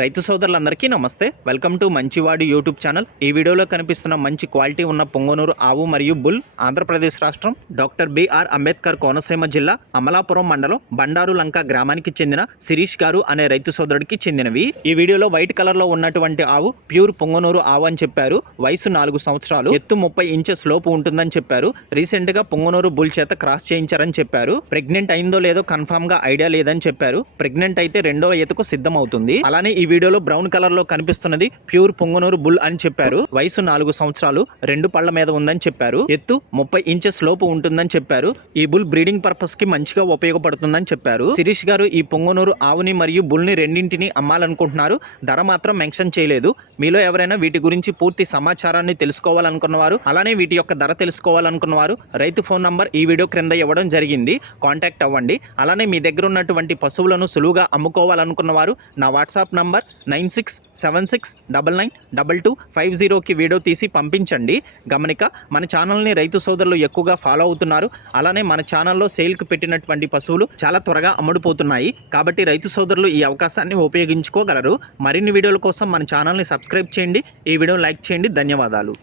రైతు సోదరులందరికీ నమస్తే. వెల్కమ్ టు మంచివాడి యూట్యూబ్ ఛానల్. ఈ వీడియోలో కనిపిస్తున్న మంచి క్వాలిటీ ఉన్న పొంగనూరు ఆవు మరియు బుల్ ఆంధ్రప్రదేశ్ రాష్ట్రం డాక్టర్ బిఆర్ అంబేద్కర్ కోనసీమ జిల్లా అమలాపురం మండలం బండారు లంక గ్రామానికి చెందిన శిరీష్ గారు అనే రైతు సోదరుడికి చెందినవి. ఈ వీడియోలో వైట్ కలర్ లో ఉన్నటువంటి ఆవు ప్యూర్ పొంగనూరు ఆవు అని చెప్పారు. వయసు 4 సంవత్సరాలు, ఎత్తు 30 ఇంచెస్ లోపు ఉంటుందని చెప్పారు. రీసెంట్ గా పొంగనూరు బుల్ చేత క్రాస్ చేయించారని చెప్పారు. ప్రెగ్నెంట్ అయిందో లేదో కన్ఫర్మ్ గా ఐడియా లేదని చెప్పారు. ప్రెగ్నెంట్ అయితే రెండో ఈతకు సిద్ధం అవుతుంది. అలానే ఈ వీడియోలో బ్రౌన్ కలర్ లో కనిపిస్తున్నది ప్యూర్ పొంగనూరు బుల్ అని చెప్పారు. వయసు 4 సంవత్సరాలు, 2 పళ్ల మీద ఉందని చెప్పారు. ఎత్తు 30 ఇంచెస్ లోపు ఉంటుందని చెప్పారు. ఈ బుల్ బ్రీడింగ్ పర్పస్ కి మంచిగా ఉపయోగపడుతుందని చెప్పారు. శిరీష్ గారు ఈ పొంగనూరు ఆవుని మరియు బుల్ ని రెండింటిని అమ్మాలనుకుంటున్నారు. ధర మాత్రం మెన్షన్ చేయలేదు. మీలో ఎవరైనా వీటి గురించి పూర్తి సమాచారాన్ని తెలుసుకోవాలనుకున్నవారు, అలానే వీటి యొక్క ధర తెలుసుకోవాలనుకున్నవారు రైతు ఫోన్ నంబర్ ఈ వీడియో క్రింద ఇవ్వడం జరిగింది. కాంటాక్ట్ అవ్వండి. అలానే మీ దగ్గర ఉన్నటువంటి పశువులను సులువుగా అమ్ముకోవాలనుకున్నవారు నా వాట్సాప్ నంబర్ 9676992250కి వీడియో తీసి పంపించండి. గమనిక, మన ఛానల్ని రైతు సోదరులు ఎక్కువగా ఫాలో అవుతున్నారు. అలానే మన ఛానల్లో సేల్కి పెట్టినటువంటి పశువులు చాలా త్వరగా అమ్ముడుపోతున్నాయి. కాబట్టి రైతు సోదరులు ఈ అవకాశాన్ని ఉపయోగించుకోగలరు. మరిన్ని వీడియోల కోసం మన ఛానల్ని సబ్స్క్రైబ్ చేయండి. ఈ వీడియో లైక్ చేయండి. ధన్యవాదాలు.